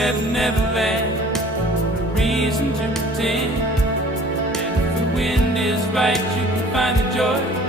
never, never lack a reason to pretend. And if the wind is right, you can find the joy